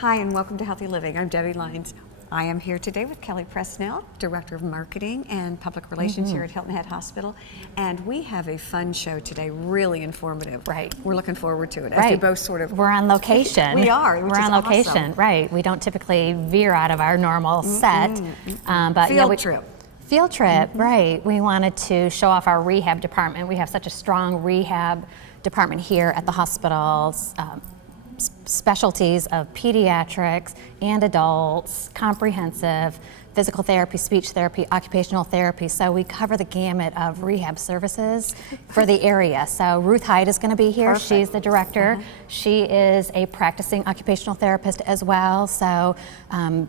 Hi, and welcome to Healthy Living. I'm Debbie Lyons. I am here today with Kelly Presnell, Director of Marketing and Public Relations here at Hilton Head Hospital. And we have a fun show today, really informative. Right. We're looking forward to it. Right. As we both sort of... We're on location. We are, which We're is on location, awesome. right. We don't typically veer out of our normal set. But Field trip. Field trip, right. We wanted to show off our rehab department. We have such a strong rehab department here at the hospitals. Specialties of pediatrics and adults, comprehensive, physical therapy, speech therapy, occupational therapy. So we cover the gamut of rehab services for the area. So Ruth Hyde is going to be here. Perfect. She's the director. She is a practicing occupational therapist as well. So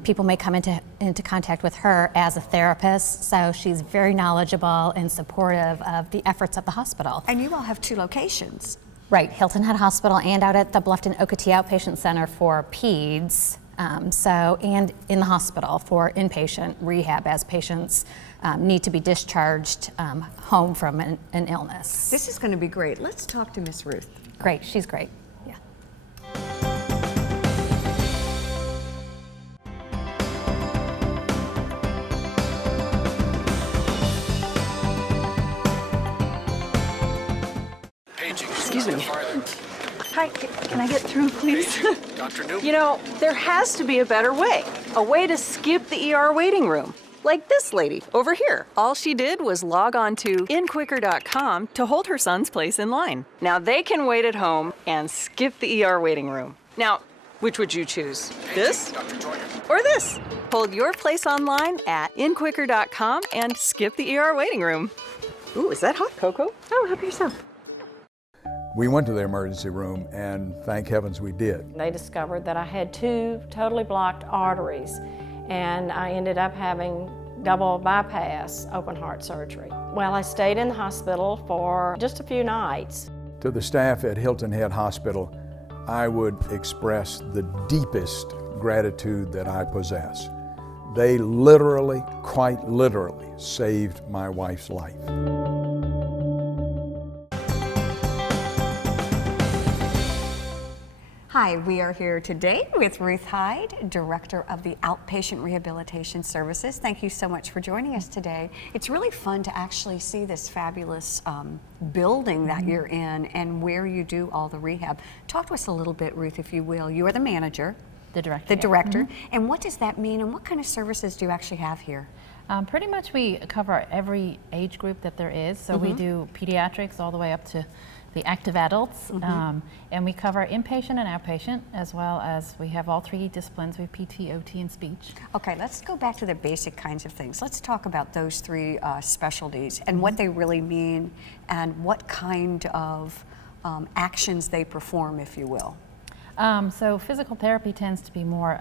people may come into contact with her as a therapist. So she's very knowledgeable and supportive of the efforts of the hospital. And you all have two locations. Right, Hilton Head Hospital and out at the Bluffton Okatee Outpatient Center for peds, and in the hospital for inpatient rehab as patients need to be discharged home from an illness. This is going to be great. Let's talk to Miss Ruth. Great, she's great. Yeah. Excuse me. Hi, can I get through, please? Dr. Newman. You know, there has to be a better way. A way to skip the ER waiting room. Like this lady over here. All she did was log on to inquicker.com to hold her son's place in line. Now they can wait at home and skip the ER waiting room. Now, which would you choose? This Dr. Joyner. or this? Hold your place online at inquicker.com and skip the ER waiting room. Ooh, is that hot cocoa? Oh, help yourself. We went to the emergency room, and thank heavens we did. They discovered that I had 2 totally blocked arteries, and I ended up having double bypass open heart surgery. Well, I stayed in the hospital for just a few nights. To the staff at Hilton Head Hospital, I would express the deepest gratitude that I possess. They literally, quite literally, saved my wife's life. Hi, we are here today with Ruth Hyde, Director of the Outpatient Rehabilitation Services. Thank you so much for joining us today. It's really fun to actually see this fabulous building that you're in and where you do all the rehab. Talk to us a little bit, Ruth, if you will. You are the manager. The director. The director. And what does that mean, and what kind of services do you actually have here? Pretty much we cover every age group that there is. So we do pediatrics all the way up to the active adults, and we cover inpatient and outpatient, as well as we have all 3 disciplines. We have PT, OT, and speech. Okay, let's go back to the basic kinds of things. Let's talk about those 3 specialties and what they really mean and what kind of actions they perform, if you will. So physical therapy tends to be more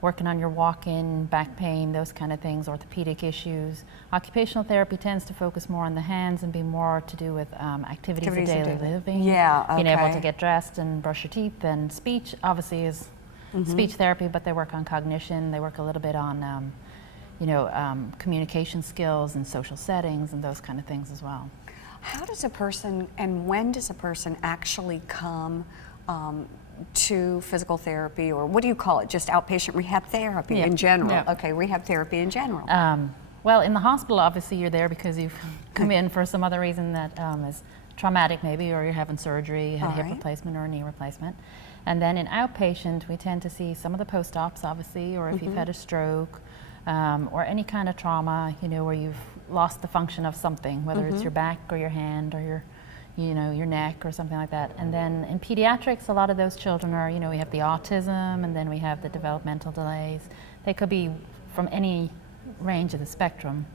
working on your walk-in, back pain, those kind of things, orthopedic issues. Occupational therapy tends to focus more on the hands and be more to do with activities of daily living. Yeah, okay. Being able to get dressed and brush your teeth. And speech obviously is speech therapy, but they work on cognition. They work a little bit on communication skills and social settings and those kind of things as well. How does a person, and when does a person actually come to physical therapy, or what do you call it, just outpatient rehab therapy in general? Yeah. Okay, rehab therapy in general. Well, in the hospital, obviously you're there because you've come in for some other reason that is traumatic maybe, or you're having surgery, you had a hip replacement or a knee replacement. And then in outpatient, we tend to see some of the post-ops, obviously, or if you've had a stroke, or any kind of trauma, where you've lost the function of something, whether it's your back or your hand or your neck or something like that. And then in pediatrics, a lot of those children are, we have the autism, and then we have the developmental delays. They could be from any range of the spectrum.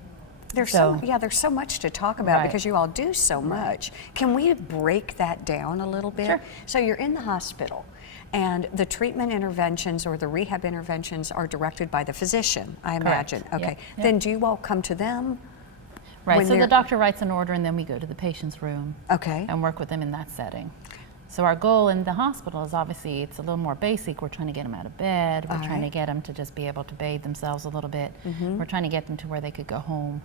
There's so much to talk about because you all do so much. Can we break that down a little bit? Sure. So you're in the hospital, and the treatment interventions or the rehab interventions are directed by the physician, I imagine. Correct. Okay. Yeah. Then do you all come to them? Right, so the doctor writes an order, and then we go to the patient's room and work with them in that setting. So our goal in the hospital is obviously it's a little more basic. We're trying to get them out of bed. We're trying to get them to just be able to bathe themselves a little bit. We're trying to get them to where they could go home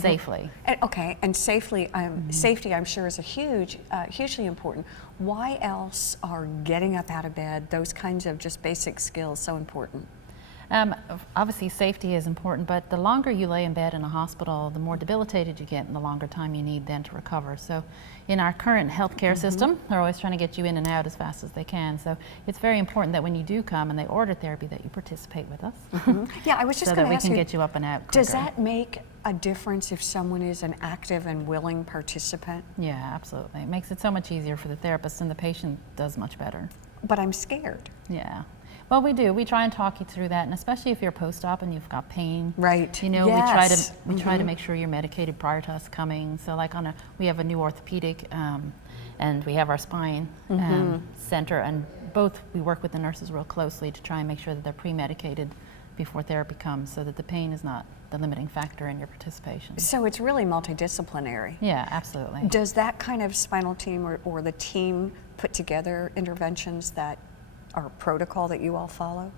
safely. Okay, and safely, safety I'm sure is a hugely important. Why else are getting up out of bed, those kinds of just basic skills so important? Obviously safety is important, but the longer you lay in bed in a hospital, the more debilitated you get and the longer time you need then to recover. So in our current healthcare system, they're always trying to get you in and out as fast as they can. So it's very important that when you do come and they order therapy that you participate with us. Yeah, I was just so going that to we ask can you, get you up and out quicker. does that make a difference if someone is an active and willing participant? Yeah, absolutely. It makes it so much easier for the therapist, and the patient does much better. But I'm scared. Yeah. Well, we do. We try and talk you through that, and especially if you're post-op and you've got pain. Right. You know, Yes. we try to make sure you're medicated prior to us coming. So, like we have a new orthopedic, and we have our spine center, and both we work with the nurses real closely to try and make sure that they're pre-medicated before therapy comes, so that the pain is not the limiting factor in your participation. So it's really multidisciplinary. Yeah, absolutely. Does that kind of spinal team or the team put together interventions that are protocol that you all follow?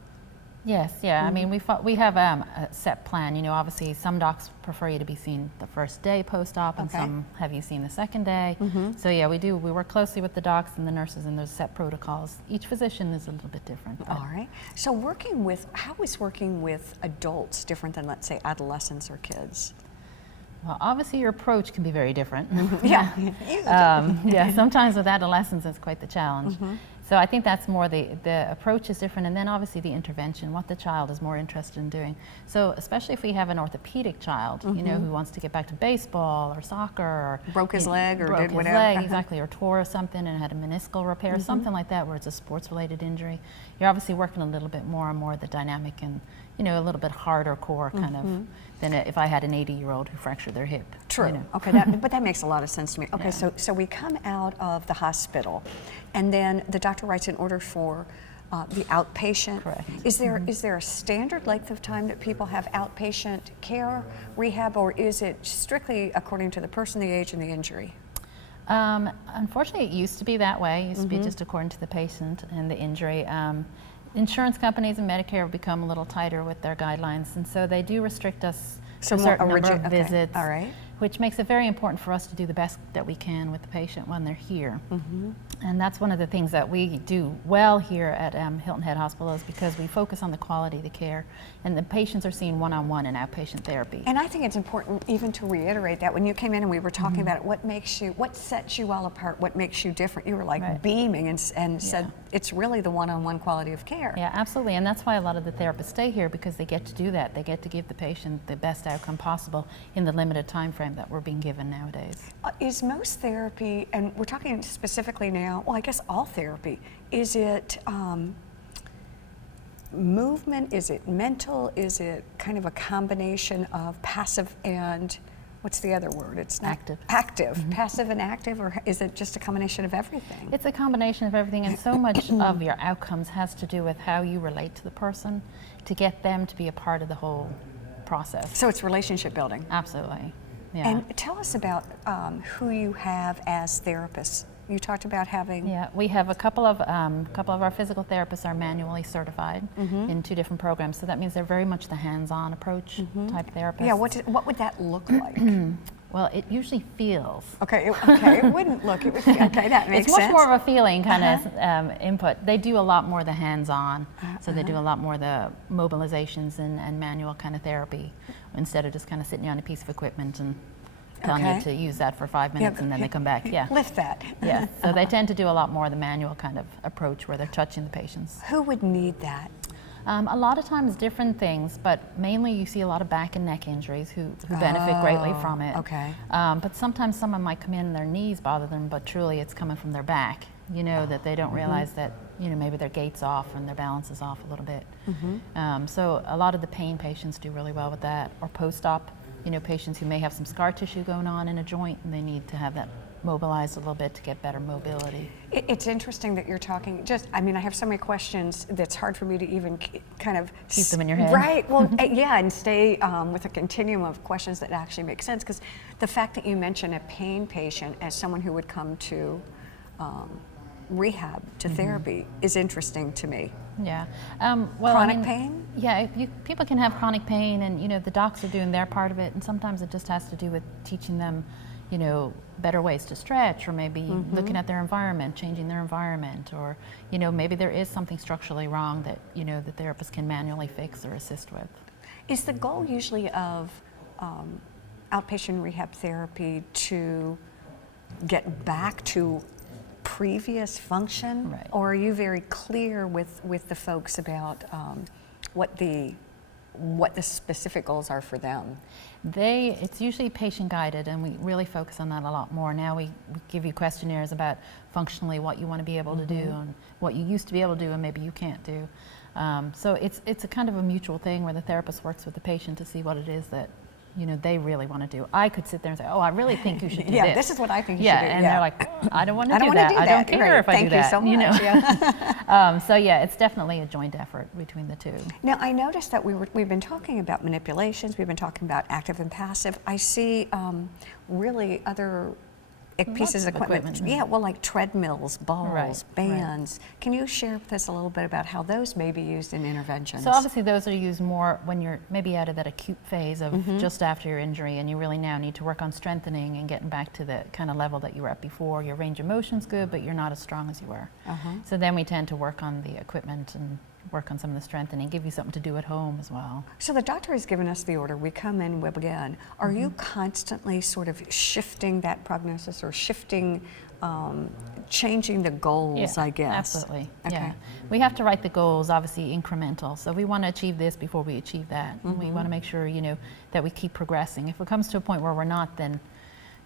Yes, yeah. I mean, we have a set plan. You know, obviously some docs prefer you to be seen the first day post-op, and some have you seen the second day. So yeah, we do. We work closely with the docs and the nurses, and there's set protocols. Each physician is a little bit different. All right. So how is working with adults different than, let's say, adolescents or kids? Well, obviously your approach can be very different. Yeah. Yeah, sometimes with adolescents it's quite the challenge. So I think that's more the approach is different, and then obviously the intervention, what the child is more interested in doing. So especially if we have an orthopedic child, you know, who wants to get back to baseball or soccer, or Broke his leg or broke did his whatever. leg, exactly, or tore something and had a meniscal repair, something like that, where it's a sports-related injury. You're obviously working a little bit more and more the dynamic and, you know, a little bit harder core kind of than if I had an 80-year-old who fractured their hip. True. You know. Okay, but that makes a lot of sense to me. Okay, so we come out of the hospital, and then the doctor writes an order for the outpatient. Correct. Is there a standard length of time that people have outpatient care, rehab, or is it strictly according to the person, the age, and the injury? Unfortunately, it used to be that way. It used to be just according to the patient and the injury. Insurance companies and Medicare have become a little tighter with their guidelines, and so they do restrict us to a certain number of visits, all right. which makes it very important for us to do the best that we can with the patient when they're here. And that's one of the things that we do well here at Hilton Head Hospital, is because we focus on the quality of the care, and the patients are seen one-on-one in outpatient therapy. And I think it's important even to reiterate that when you came in and we were talking about it, what sets you all apart, what makes you different? You were like beaming and said it's really the one-on-one quality of care. Yeah, absolutely, and that's why a lot of the therapists stay here, because they get to do that. They get to give the patient the best outcome possible in the limited time frame that we're being given nowadays. Is most therapy, and we're talking specifically now, well, I guess all therapy, is it movement, is it mental, is it kind of a combination of passive and, what's the other word? It's not Active. Active, passive and active, or is it just a combination of everything? It's a combination of everything, and so much of your outcomes has to do with how you relate to the person to get them to be a part of the whole process. So it's relationship building. Absolutely, yeah. And tell us about who you have as therapists. You talked about having... Yeah, we have a couple of our physical therapists are manually certified in 2 different programs, so that means they're very much the hands-on approach type therapists. Yeah, what would that look like? Well, it usually feels. Okay, it wouldn't look, it would feel, okay, that makes It's sense. much more of a feeling kind of input. They do a lot more the hands-on, so they do a lot more the mobilizations and manual kind of therapy, instead of just kind of sitting you on a piece of equipment and telling you to use that for 5 minutes and then they come back. Yeah. Lift that. Yeah. So they tend to do a lot more of the manual kind of approach where they're touching the patients. Who would need that? A lot of times different things, but mainly you see a lot of back and neck injuries who benefit greatly from it. Okay. But sometimes someone might come in and their knees bother them, but truly it's coming from their back. You know, that they don't realize that, you know, maybe their gait's off and their balance is off a little bit. So a lot of the pain patients do really well with that, or post-op. You know, patients who may have some scar tissue going on in a joint and they need to have that mobilized a little bit to get better mobility. It's interesting that you're talking, I mean, I have so many questions that's hard for me to even kind of... Keep them in your head. Right, well, yeah, and stay with a continuum of questions that actually make sense, because the fact that you mention a pain patient as someone who would come to rehab to therapy is interesting to me. Yeah. Well, Chronic pain? Yeah, people can have chronic pain, and the docs are doing their part of it, and sometimes it just has to do with teaching them, better ways to stretch, or maybe looking at their environment, changing their environment, or maybe there is something structurally wrong that the therapist can manually fix or assist with. Is the goal usually of outpatient rehab therapy to get back to previous function, Right. or are you very clear with the folks about what the specific goals are for them? It's usually patient guided, and we really focus on that a lot more. Now we give you questionnaires about functionally what you want to be able to do and what you used to be able to do and maybe you can't do. So it's a kind of a mutual thing where the therapist works with the patient to see what it is that they really want to do. I could sit there and say, oh, I really think you should do Yeah, this. this is what I think you yeah, should do. And Yeah. they're like, I don't want to I don't do wanna that. do I that. don't care Right. if I Thank do you that. so much. Yeah. So yeah, it's definitely a joint effort between the two. Now, I noticed that we've been talking about manipulations, we've been talking about active and passive. I see really other pieces of equipment. Yeah, well, like treadmills, balls, Right, bands. Can you share with us a little bit about how those may be used in interventions? So obviously those are used more when you're maybe out of that acute phase of just after your injury, and you really now need to work on strengthening and getting back to the kind of level that you were at before. Your range of motion's good, but you're not as strong as you were. So then we tend to work on the equipment and work on some of the strengthening, give you something to do at home as well. So the doctor has given us the order, we come in, we begin. Are you constantly sort of shifting that prognosis or shifting, changing the goals, I guess? Absolutely. Okay. Yeah. We have to write the goals, obviously incremental. So we want to achieve this before we achieve that. We want to make sure, that we keep progressing. If it comes to a point where we're not, then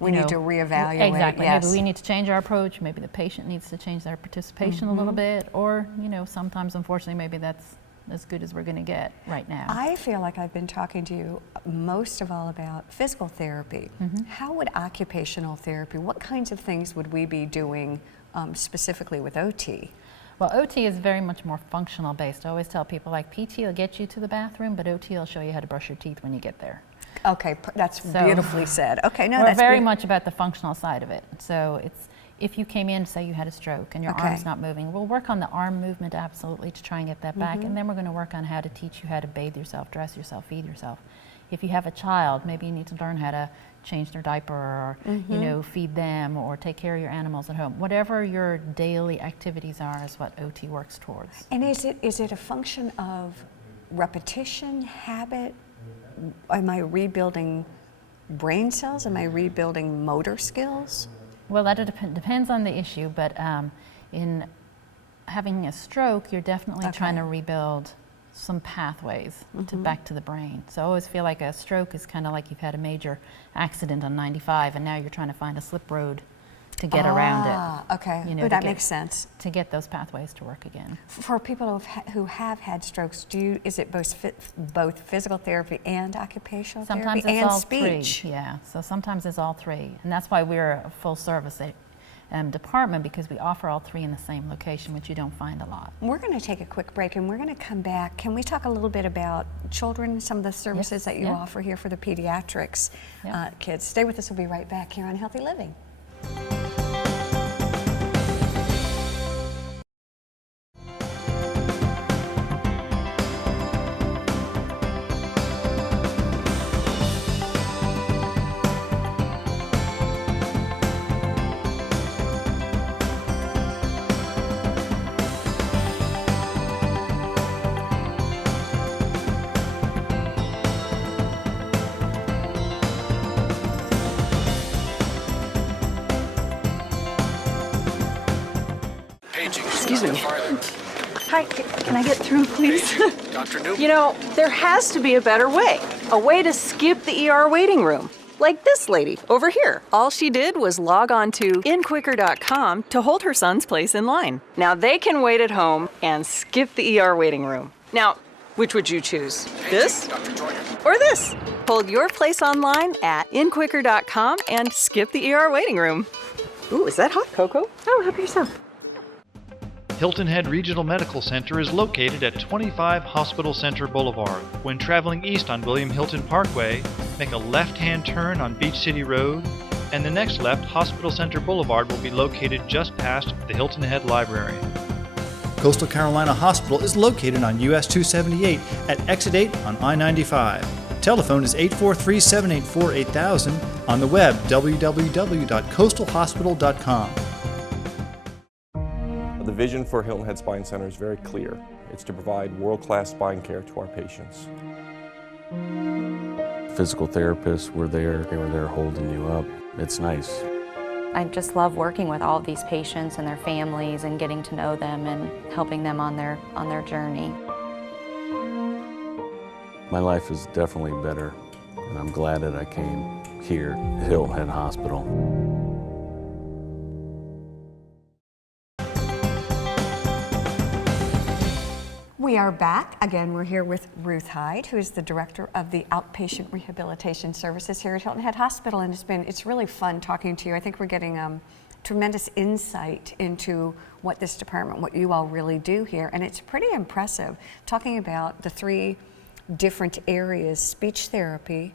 We need to reevaluate. Exactly. Yes. Maybe we need to change our approach. Maybe the patient needs to change their participation a little bit. Or, sometimes, unfortunately, maybe that's as good as we're going to get right now. I feel like I've been talking to you most of all about physical therapy. How would occupational therapy, what kinds of things would we be doing specifically with OT? Well, OT is very much more functional based. I always tell people, like, PT will get you to the bathroom, but OT will show you how to brush your teeth when you get there. Okay, that's beautifully said. Okay, no, We're that's very much about the functional side of it. So it's, if you came in, say you had a stroke and your Okay. arm's not moving, we'll work on the arm movement absolutely to try and get that back, and then we're going to work on how to teach you how to bathe yourself, dress yourself, feed yourself. If you have a child, maybe you need to learn how to change their diaper, or feed them, or take care of your animals at home. Whatever your daily activities are is what OT works towards. And is it a function of repetition, habit? Am I rebuilding brain cells? Am I rebuilding motor skills? Well, that depends on the issue, but in having a stroke, you're definitely trying to rebuild some pathways back to the brain. So I always feel like a stroke is kind of like you've had a major accident on 95, and now you're trying to find a slip road to get around it. Okay, You know, that to makes sense. To get those pathways to work again. For people who have had strokes, is it both physical therapy and occupational Sometimes therapy it's and all speech? three. Yeah, so sometimes it's all three, and that's why we're a full service department, because we offer all three in the same location, which you don't find a lot. We're going to take a quick break, and we're going to come back. Can we talk a little bit about children, some of the services that you offer here for the pediatrics kids? Stay with us. We'll be right back here on Healthy Living. Excuse me. Hi, can I get through, please? Dr. Newman. You know, there has to be a better way. A way to skip the ER waiting room. Like this lady over here. All she did was log on to inquicker.com to hold her son's place in line. Now they can wait at home and skip the ER waiting room. Now, which would you choose? This Dr. Joyner. or this? Hold your place online at inquicker.com and skip the ER waiting room. Ooh, is that hot cocoa? Oh, help yourself. Hilton Head Regional Medical Center is located at 25 Hospital Center Boulevard. When traveling east on William Hilton Parkway, make a left-hand turn on Beach City Road, and the next left, Hospital Center Boulevard, will be located just past the Hilton Head Library. Coastal Carolina Hospital is located on US 278 at Exit 8 on I-95. Telephone is 843-784-8000. On the web, www.coastalhospital.com. The vision for Hilton Head Spine Center is very clear. It's to provide world-class spine care to our patients. Physical therapists were there. They were there holding you up. It's nice. I just love working with all of these patients and their families and getting to know them and helping them on their journey. My life is definitely better, and I'm glad that I came here at Hilton Head Hospital. We are back. Again, we're here with Ruth Hyde, who is the Director of the Outpatient Rehabilitation Services here at Hilton Head Hospital, and it's really fun talking to you. I think we're getting tremendous insight into what this department, what you all really do here, and it's pretty impressive talking about the 3 different areas: speech therapy.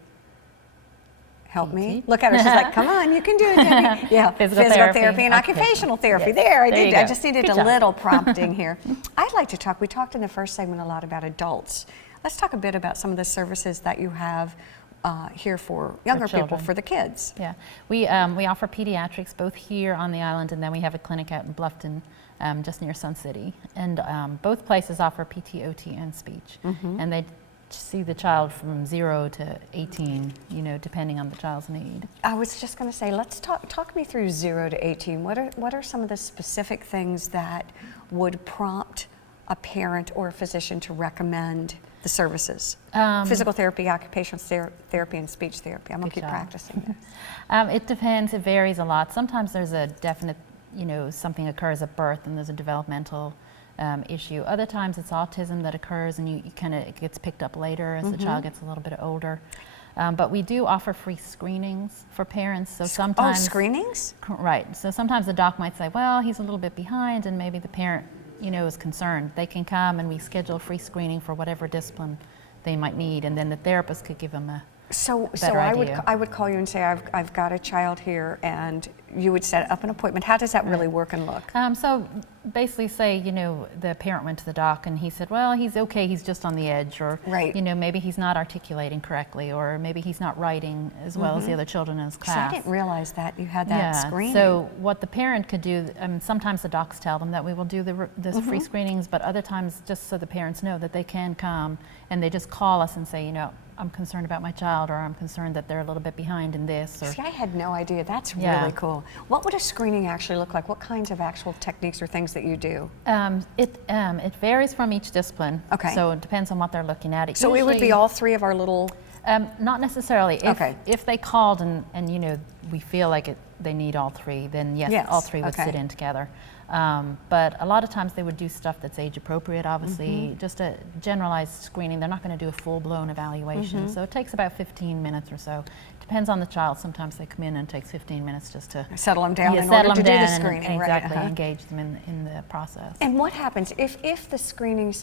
Help me. Look at her. She's like, come on, you can do it, Debbie. Yeah, physical therapy and occupational therapy. Yes. There, I There did. you I go. just needed Good a job. little prompting here. I'd like to talk. We talked in the first segment a lot about adults. Let's talk a bit about some of the services that you have here for younger people, children. for the kids. Yeah, we offer pediatrics both here on the island, and then we have a clinic out in Bluffton, just near Sun City. And both places offer PT, OT, and speech. And they see the child from 0 to 18, you know, depending on the child's need. I was just going to say, let's talk me through 0 to 18. What are some of the specific things that would prompt a parent or a physician to recommend the services? Physical therapy, occupational therapy, and speech therapy. I'm going to keep practicing this. It depends. It varies a lot. Sometimes there's a definite, you know, something occurs at birth and there's a developmental issue. Other times it's autism that occurs and it gets picked up later as the child gets a little bit older. But we do offer free screenings for parents. So sometimes screenings? Right. So sometimes the doc might say, well, he's a little bit behind, and maybe the parent, you know, is concerned. They can come and we schedule free screening for whatever discipline they might need, and then the therapist could give them a better idea. I would call you and say, I've got a child here, and you would set up an appointment. How does that really work and look? So basically say, you know, the parent went to the doc and he said, well, he's okay, he's just on the edge, or, you know, maybe he's not articulating correctly, or maybe he's not writing as well as the other children in his class. I didn't realize that you had that screening. So what the parent could do, sometimes the docs tell them that we will do the free screenings, but other times just so the parents know that they can come and they just call us and say, you know, I'm concerned about my child, or I'm concerned that they're a little bit behind in this. Or, see, I had no idea. That's really cool. What would a screening actually look like? What kinds of actual techniques or things that you do? It varies from each discipline. Okay. So it depends on what they're looking at. So it would be all 3 of our little... Not necessarily. If they called and you know, we feel like they need all 3, then yes. All 3 would sit in together. But a lot of times they would do stuff that's age appropriate, obviously, just a generalized screening. They're not going to do a full-blown evaluation. So it takes about 15 minutes or so. Depends on the child. Sometimes they come in and it takes 15 minutes just to settle them down in order to do the screening. Exactly, engage them in the process. And what happens if the screening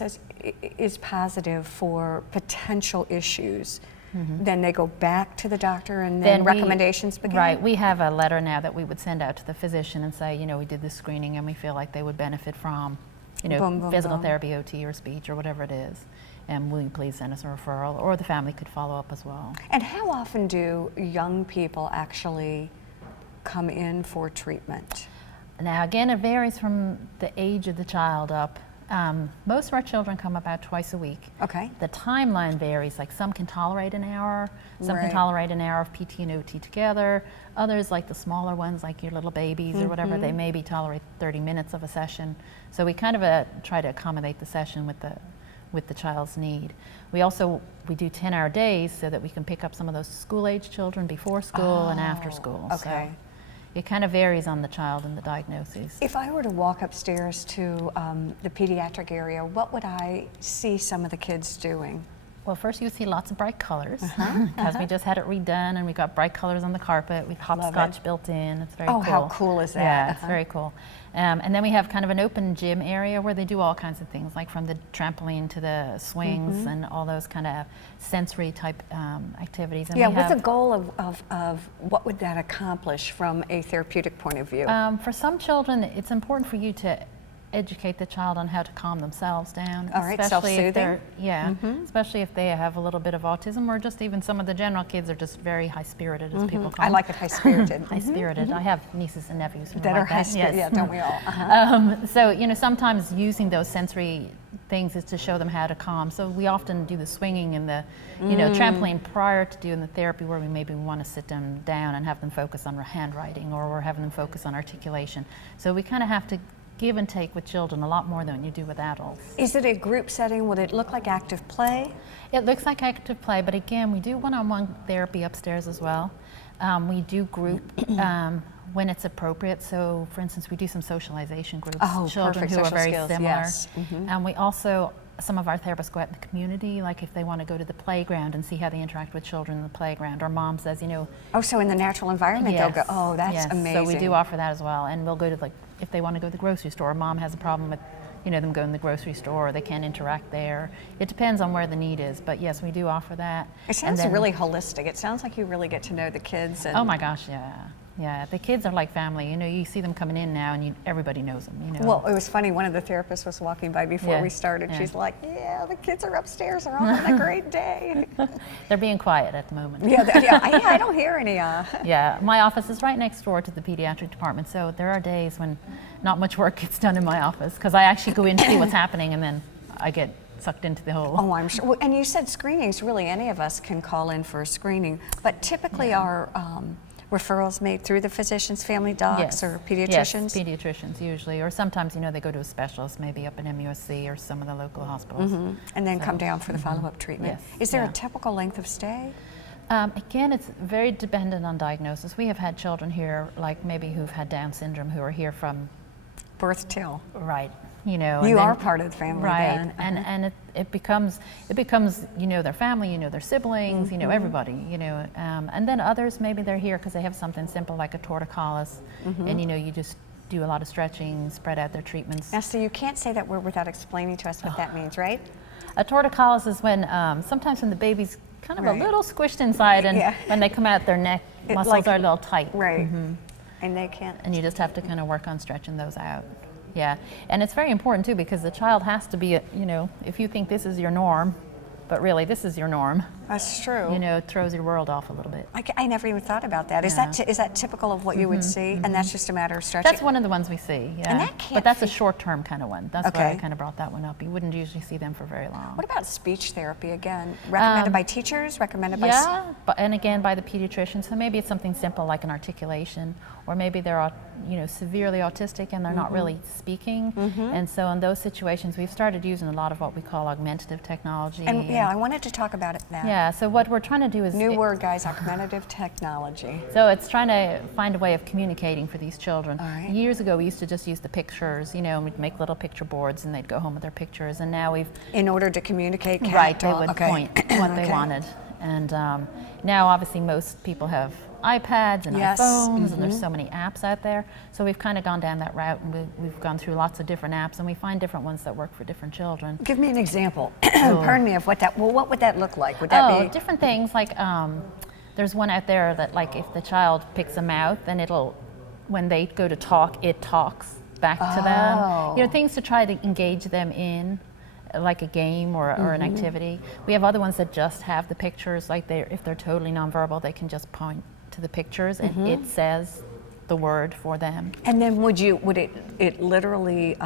is positive for potential issues? Then they go back to the doctor, and then recommendations begin? Right. We have a letter now that we would send out to the physician and say, you know, we did this screening and we feel like they would benefit from, you know, physical therapy, OT, or speech, or whatever it is. And will you please send us a referral? Or the family could follow up as well. And how often do young people actually come in for treatment? Now, again, it varies from the age of the child up. Most of our children come about twice a week. Okay. The timeline varies. Like some can tolerate an hour, some can tolerate an hour of PT and OT together. Others, like the smaller ones, like your little babies or whatever, they maybe tolerate 30 minutes of a session. So we kind of try to accommodate the session with the child's need. We do 10-hour days so that we can pick up some of those school-age children before school and after school. Okay. So it kind of varies on the child and the diagnosis. If I were to walk upstairs to the pediatric area, what would I see some of the kids doing? Well, first you see lots of bright colors because we just had it redone and we got bright colors on the carpet with hopscotch built in. It's very cool. Oh, how cool is that? Yeah, it's very cool. And then we have kind of an open gym area where they do all kinds of things, like from the trampoline to the swings and all those kind of sensory type activities. And yeah, with the goal of what would that accomplish from a therapeutic point of view? For some children, it's important for you to educate the child on how to calm themselves down. All right, especially if self-soothing? they're, especially if they have a little bit of autism, or just even some of the general kids are just very high-spirited, as people call I them. like it high-spirited. High-spirited. I have nieces and nephews who are That like are high-spirited, Yes. yeah, don't we all? So, you know, sometimes using those sensory things is to show them how to calm. So we often do the swinging and the, you know, trampoline prior to doing the therapy, where we maybe want to sit them down and have them focus on handwriting, or we're having them focus on articulation. So we kind of have to give and take with children a lot more than you do with adults. Is it a group setting? Would it look like active play? It looks like active play, but again, we do one-on-one therapy upstairs as well. We do group when it's appropriate. So, for instance, we do some socialization groups. Children who are very similar. Yes. And we also, some of our therapists go out in the community, like if they want to go to the playground and see how they interact with children in the playground, or mom says, you know. Oh, so in the natural environment they'll go, oh, that's amazing. So we do offer that as well. And we'll go to, like, if they want to go to the grocery store, mom has a problem with, you know, them going to the grocery store, or they can't interact there. It depends on where the need is, but yes, we do offer that. It sounds really holistic. It sounds like you really get to know the kids. And oh my gosh, yeah. Yeah, the kids are like family. You know, you see them coming in now, and everybody knows them. You know. Well, it was funny. One of the therapists was walking by before we started. She's like, "Yeah, the kids are upstairs. They're all having a great day." They're being quiet at the moment. I don't hear any. Yeah, my office is right next door to the pediatric department, so there are days when not much work gets done in my office because I actually go in to see what's happening, and then I get sucked into the whole. Oh, I'm sure. Well, and you said screenings. Really, any of us can call in for a screening, but typically our referrals made through the physicians, family docs, or pediatricians? Yes, pediatricians usually, or sometimes, you know, they go to a specialist, maybe up in MUSC or some of the local hospitals. And then come down for the follow-up treatment. Yes. Is there a typical length of stay? Again, it's very dependent on diagnosis. We have had children here, like maybe who've had Down syndrome, who are here from birth till. Right. You know, you are part of the family, right? Then. And it becomes you know their family, you know their siblings, you know everybody, you know, and then others maybe they're here because they have something simple like a torticollis, and you know you just do a lot of stretching, spread out their treatments. Now, so you can't say that word without explaining to us what that means, right? A torticollis is when sometimes when the baby's kind of a little squished inside, and when they come out, their neck muscles are a little tight, right? And they can't. And you just have to kind of work on stretching those out. Yeah, and it's very important too because the child has to be, you know, if you think this is your norm, but really this is your norm. That's true. You know, it throws your world off a little bit. I never even thought about that. Is that typical of what you would see? And that's just a matter of stretching? That's one of the ones we see, yeah. And that can't but that's a short-term kind of one. That's okay. why I kind of brought that one up. You wouldn't usually see them for very long. What about speech therapy again? Recommended by teachers? Recommended by... Yeah, and again by the pediatrician. So maybe it's something simple like an articulation, or maybe they're, you know, severely autistic and they're not really speaking. And so in those situations, we've started using a lot of what we call augmentative technology. And yeah, I wanted to talk about it now. Yeah, so what we're trying to do is... New word, guys, augmentative technology. So it's trying to find a way of communicating for these children. All right. Years ago, we used to just use the pictures, you know, and we'd make little picture boards and they'd go home with their pictures. And now we've... In order to communicate, right, they would point what they wanted. And now, obviously, most people have iPads and iPhones, and there's so many apps out there. So we've kind of gone down that route, and we've gone through lots of different apps, and we find different ones that work for different children. Give me an example. Pardon me of what that. Well, what would that look like? Would that be different things? Like there's one out there that, like, if the child picks a mouth, then it'll, when they go to talk, it talks back to them. You know, things to try to engage them in, like a game or an activity. We have other ones that just have the pictures, like if they're totally nonverbal, they can just point to the pictures and it says the word for them. And then would it literally,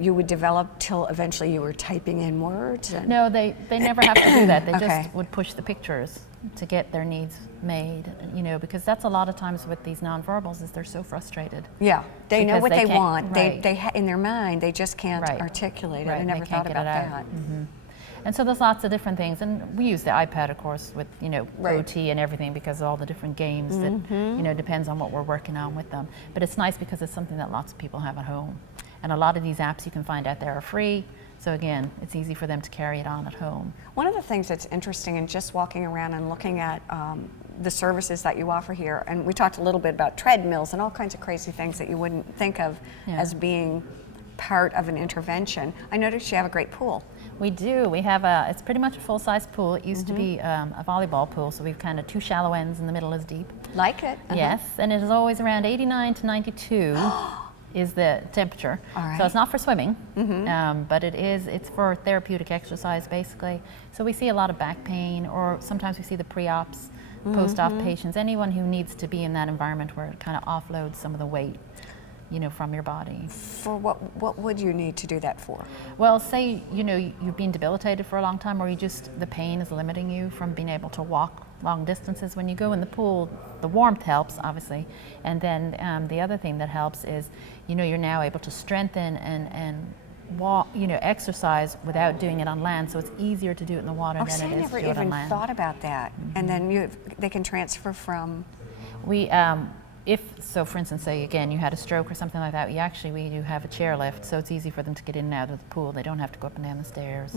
you would develop till eventually you were typing in words? No, they never have to do that. They just would push the pictures to get their needs made, you know, because that's a lot of times with these nonverbals is they're so frustrated. Yeah, they know what they want. Right. They in their mind, they just can't articulate it. I never thought about that. And so there's lots of different things, and we use the iPad, of course, with, you know, OT and everything because of all the different games that, you know, depends on what we're working on with them. But it's nice because it's something that lots of people have at home. And a lot of these apps you can find out there are free. So again, it's easy for them to carry it on at home. One of the things that's interesting in just walking around and looking at the services that you offer here, and we talked a little bit about treadmills and all kinds of crazy things that you wouldn't think of as being part of an intervention. I noticed you have a great pool. We do. We have it's pretty much a full-size pool. It used to be a volleyball pool, so we've kind of 2 shallow ends and the middle is deep. Like it. Yes, and it is always around 89 to 92 is the temperature. All right. So it's not for swimming, but it's for therapeutic exercise basically. So we see a lot of back pain, or sometimes we see the pre-ops, post-op patients, anyone who needs to be in that environment where it kind of offloads some of the weight, you know, from your body. For what would you need to do that for? Well, say, you know, you've been debilitated for a long time, or the pain is limiting you from being able to walk long distances. When you go in the pool, the warmth helps, obviously. And then the other thing that helps is, you know, you're now able to strengthen and walk, you know, exercise without doing it on land. So it's easier to do it in the water than it is to do it on land. I never even thought about that. And then they can transfer from... So for instance, say again, you had a stroke or something like that, we do have a chairlift, so it's easy for them to get in and out of the pool. They don't have to go up and down the stairs.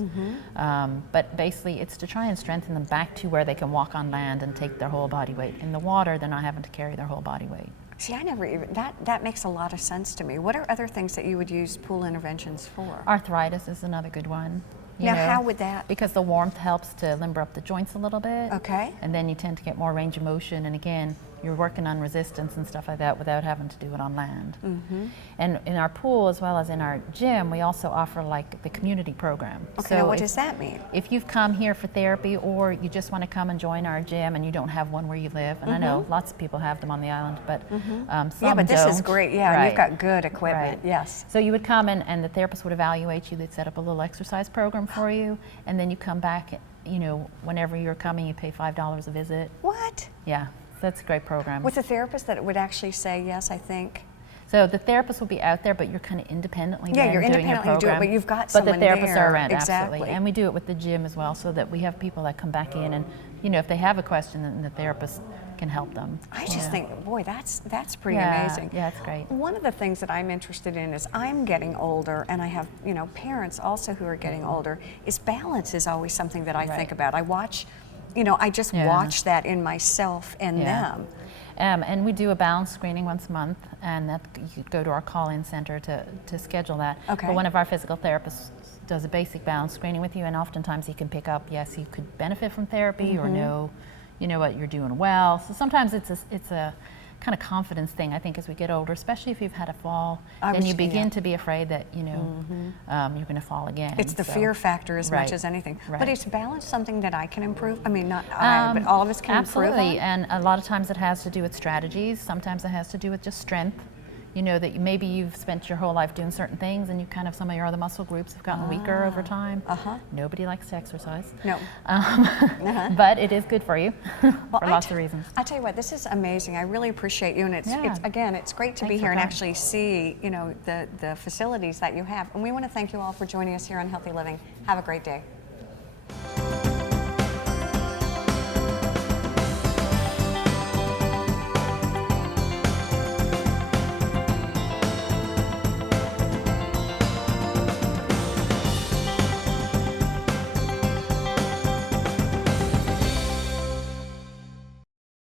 But basically, it's to try and strengthen them back to where they can walk on land and take their whole body weight. In the water, they're not having to carry their whole body weight. See, I never even, that makes a lot of sense to me. What are other things that you would use pool interventions for? Arthritis is another good one. Now, how would that? Because the warmth helps to limber up the joints a little bit. Okay. And then you tend to get more range of motion, and again, you're working on resistance and stuff like that without having to do it on land. And in our pool, as well as in our gym, we also offer like the community program. Okay, so what does that mean? If you've come here for therapy, or you just want to come and join our gym and you don't have one where you live, and I know lots of people have them on the island, but some yeah, but this don't. is great, yeah, and you've got good equipment, yes. So you would come and the therapist would evaluate you, they'd set up a little exercise program for you, and then you come back, you know, whenever you're coming, you pay $5 a visit. What? Yeah. That's a great program. With a therapist that would actually say yes, I think? So the therapist will be out there, but you're kind of independently you're doing independently your program. do it, but you've got someone there. But the therapists there. are around, Exactly. absolutely. And we do it with the gym as well, so that we have people that come back in and, you know, if they have a question, then the therapist can help them. I just think, boy, that's pretty amazing. Yeah, it's great. One of the things that I'm interested in is I'm getting older, and I have, you know, parents also who are getting older, is balance is always something that I think about. I watch, you know, I just watch that in myself and them. And we do a balance screening once a month, and that you could go to our call-in center to schedule that. Okay. But one of our physical therapists does a basic balance screening with you, and oftentimes he can pick up, yes, you could benefit from therapy, or no, you know what, you're doing well. So sometimes it's a kind of confidence thing, I think, as we get older, especially if you've had a fall, then you begin to be afraid that, you know, you're going to fall again. It's the fear factor as much as anything. But is balance something that I can improve? I mean, not I, but all of us can improve on? Absolutely, and a lot of times it has to do with strategies. Sometimes it has to do with just strength. You know, that maybe you've spent your whole life doing certain things, and you kind of, some of your other muscle groups have gotten weaker over time. Nobody likes to exercise. No. But it is good for you for lots of reasons. I tell you what, this is amazing. I really appreciate you, and it's again, it's great to be here and actually see, you know, the facilities that you have. And we want to thank you all for joining us here on Healthy Living. Have a great day.